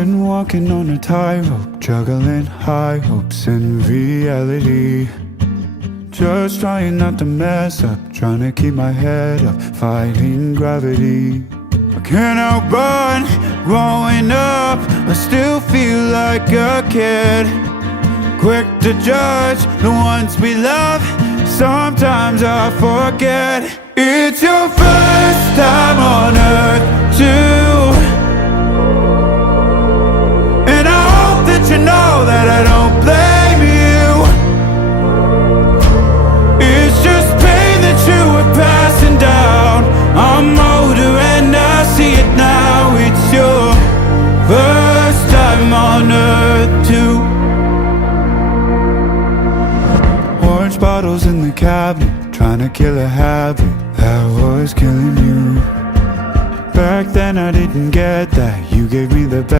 been walking on a tightrope, juggling high hopes and reality. Just trying not to mess up, trying to keep my head up, fighting gravity. I can't outrun growing up, I still feel like a kid. Quick to judge the ones we love, sometimes I forget. It's your first time on earth too, and I hope that you know that I don't blame you. It's just pain that you were passing down. I'm older and I see it now. It's your first time on earth too. Orange bottles in the cabinet, trying to kill a habit that was killing you. Back then I didn't get that, you gave me the best.